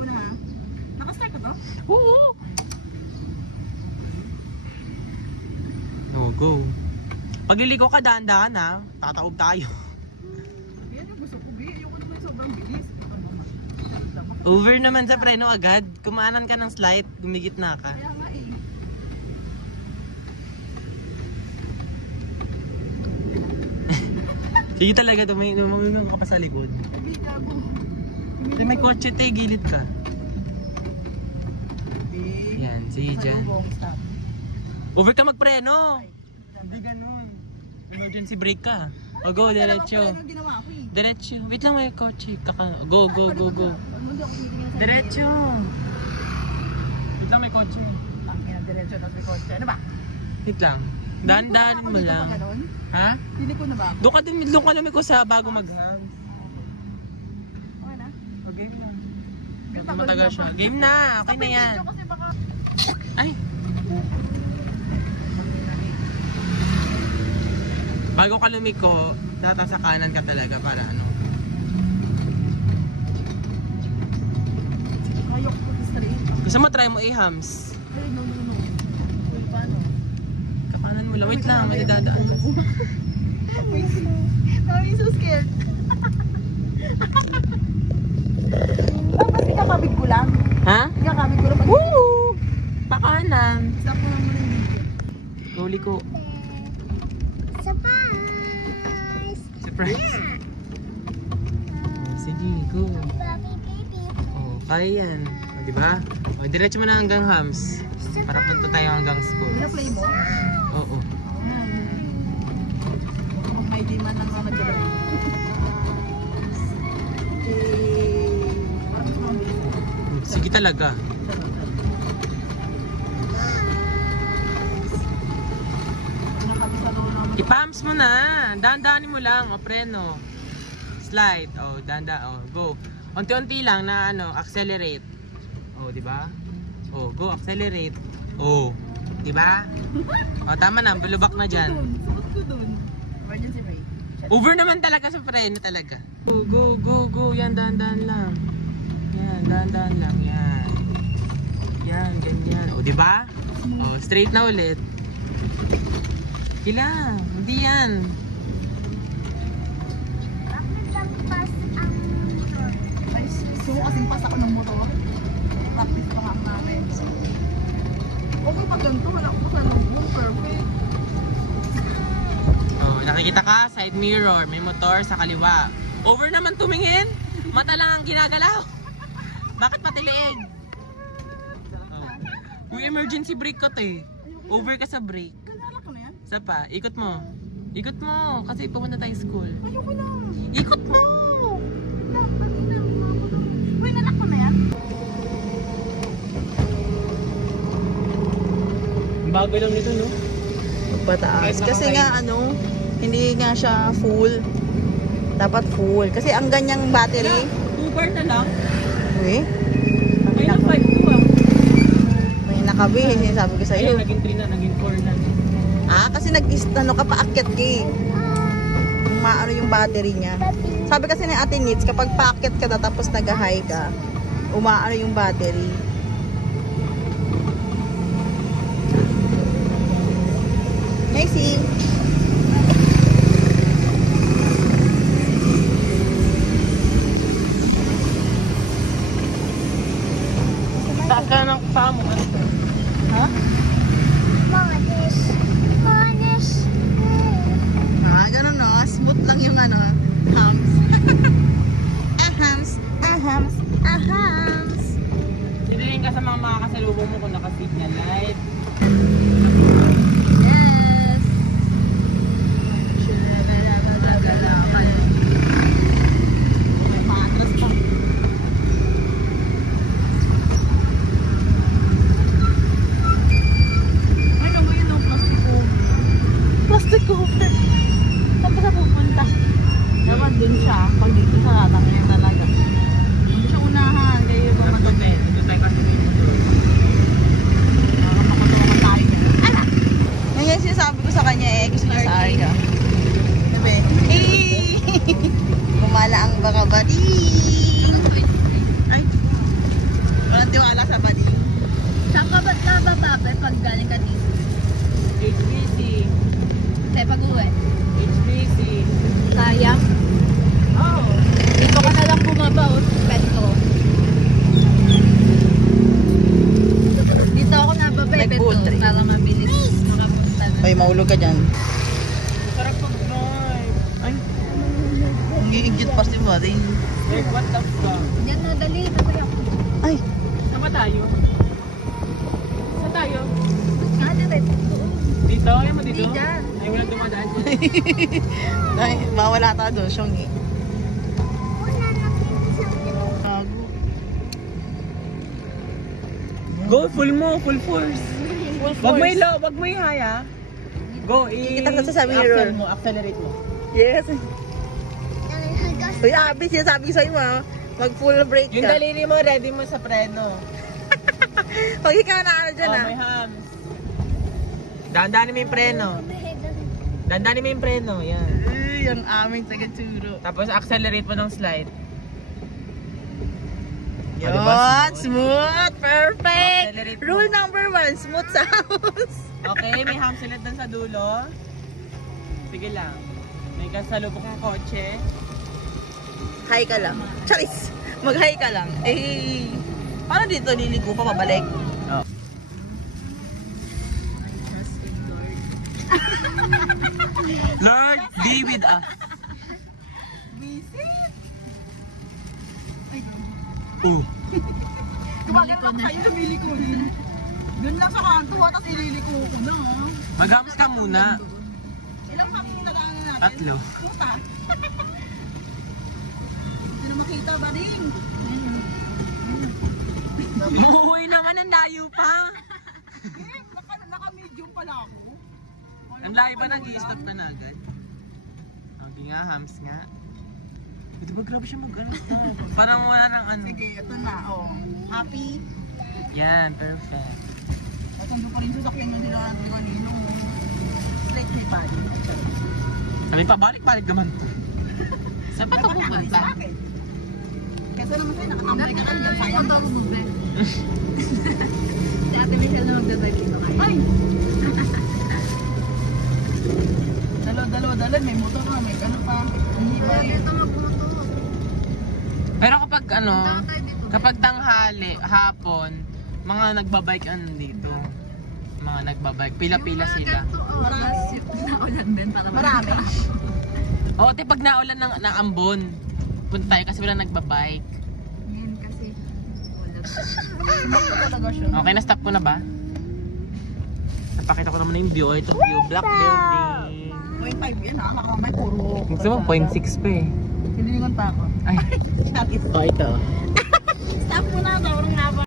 Una ha. Nakastart ka to? Oo. Oh, go. Pag liliko ka, dahan-dahan ha. Tataob tayo. Yan yung gusto ko, B. Ayoko naman sobrang bilis. Over naman sa preno agad. Kumaanan ka ng slide, gumigit na ka. Kaya nga eh. Sige talaga, tumingin ka pa sa likod. Sabi ka kung... Kasi may kotse tayo, gilid ka. Yan, sige dyan. Over ka magpreno! Hindi ganun. Emergency brake ka. O go, diretso. Diretso. Wait lang, may kotse. Go, go, go, go. Diretso. Wait lang, may kotse. Diretso, tapos may kotse. Ano ba? Wait lang. Dahan-dahan mo lang. Ha? Hindi ko na ba? Doon ka namin ko sa bago mag-hang. Okay na? O, game na. Matagal siya. Game na. Okay na yan. Ay. Bago ka lumiko, tata sa kanan ka talaga para ano. Ayok ko straight. Gusto mo try mo i-hams? Ay, no. Uy, paano? Kakanan mo lang. Wait lang, may dadaan. I'm so scared. Tapos ikakabig ko lang. Ha? Ikakabig ko lang. Woo! Pakanan. Stop mo lang muna yung video. Go liko. Surprise! Surprise. Yeah. Oh, sige, go. Mommy, baby. Oh, kaya yan. O, diba? O, diretso mo na hanggang hams. Para punta tayo hanggang school. Pina-play mo? Oo. May di man lang mga nag-drive. Sige talaga. Ipams mo na. Dahan-dahanin mo lang. O, preno. Slide. O, dahan-dahan. O, go. Unti-unti lang na ano, accelerate. O, diba? O, go, accelerate. O, diba? O, tama na. Bulubak na dyan. Sukot ko dun. Emergency brake. Over naman talaga sa preno talaga. Go, go, go, go. Yan, dahan-dahan lang. Yan, dahan-dahan lang. Yan. Yan, ganyan. O, diba? O, straight na ulit. Kailang, hindi yan. Bakit ang pas ang motor? Ay, gusto mo kasing pas ako ng motor. Practice pa nga ang namin. Okay pag ganito, wala ko sa loob. Perfect. Oh, nakikita ka, side mirror, may motor sa kaliwa. Over naman tumingin. Mata lang ang ginagalaw. Bakit pati leeg? Oh. Uy, emergency brake ka te. Over ka sa brake. Kanala ko na yan. Isa pa, ikot mo. Ikot mo, kasi pumunta tayong school. Ayoko na. Ikot mo! Uy, nalak ko na yan. Ang bago lang nito, no? Pataas. Kahit Kasi nakakain. nga ano, hindi nga siya full. Dapat full. Kasi ang ganyang battery. 2 bar na lang. Uy. May na 5 to ah. May nakabi. Sinasabi ko sa'yo. Ayun, naging 3 na, naging 4 na. Ah, kasi nag-ano ka paakyat ka eh. Kung maano yung battery niya. Sabi kasi ni Ate Nits, kapag paakyat ka na tapos nag-high ka, umaano yung battery. Macy. Taas ka ng paa mo. Ha? Monis. Monis. Ah, ganun no. Smooth lang yung ano, hams. Ahams, ahams, ahams. Sinirin ka sa mga makakasalubong mo kung naka-signal light. Yes. May matras pa. Ay, kamo yun ang plastic cover. Plastic cover. Saan pa sa pupunta? Dapat dun siya. Pag dito sa latak niya talaga. Hindi siya unahan. Kaya yung mga Doon tayo kasi may motor. makakapagod tayo. mahulog ka dyan. Sarap pag-drive. Ay, Ang iigit pa si Maring. like what the fuck? Yan na, dali. Tatay ako. Ay, Saan ba tayo? Saan tayo? Nga, dali. Dito? Ayaw mo dito? Hindi dyan. Ay, walang dumadaan dyan. ay, mawala tayo doon, Syong eh. Wala na isang Gago. Go, full mo, full force. Full Wag mo force. wag mo ihaya. Go, Kikita ka sa mirror. Mo, accelerate mo. Yes. gas. Uy, Abby, sinasabi ko sa'yo mo, mag full break Yung ka. daliri mo, ready mo sa preno. Pag ikaw na ano dyan Oh, may hams. Dandanin mo yung preno. Dandanin mo yung preno, yan. Uy, ang aming taga-turo. Tapos accelerate mo ng slide. Yun, diba? smooth, perfect. Accelerate mo. Rule number 1, smooth sounds. Okay, may hams ulit dun sa dulo. Sige lang. May kasalubok ng kotse. Hi ka lang. Charis, mag-hi ka lang. Eh, paano dito liligo pa pabalik? Oh. Lord, be with us. Oh. Tumagal na kayo, lumiliko din. Doon lang sa kanto, tapos ililiko ko na. Mag-hams ka muna. Ilang makikita na natin? 3. Puta. Sino makita ba rin? Umuwi na ka ng layo pa. Naka-medium pala ako. Ang layo ba nag-i-stop ka na agad? Okay nga, hams nga. Ito ba grabe siya mag-ano? Parang wala ng ano. Sige, ito na. Oh. Happy. Yan, perfect. Matando pa rin sa sakyan yung dinaan ng kanino. Straight to body. Kami pa, balik-balik naman. Saan pa ito pumunta? Kasi naman sa'yo, nakatambay ka lang. Sayang to. Si Ate Michelle na magdadrive dito kayo. Ay! Dalo, may motor na, may ano pa. Grabe ito magmotor. Pero kapag ano, kapag tanghali, hapon, mga nagbabike ano dito. Mga nagbabike, pila-pila sila. Marami. Naulan din para Marami. Oo, te, pag naulan ng ambon, punta tayo kasi wala nagbabike. Yan kasi. Wala. Sumakto talaga siya. Okay, na-stop ko na ba? Napakita ko naman na yung view. Ito view, black building. 0.5 yan ha, makamay puro. Gusto mo, 0.6 pa eh. Hinilingan pa ako. Ay, Stop it. ito. Stop muna, sobrang haba.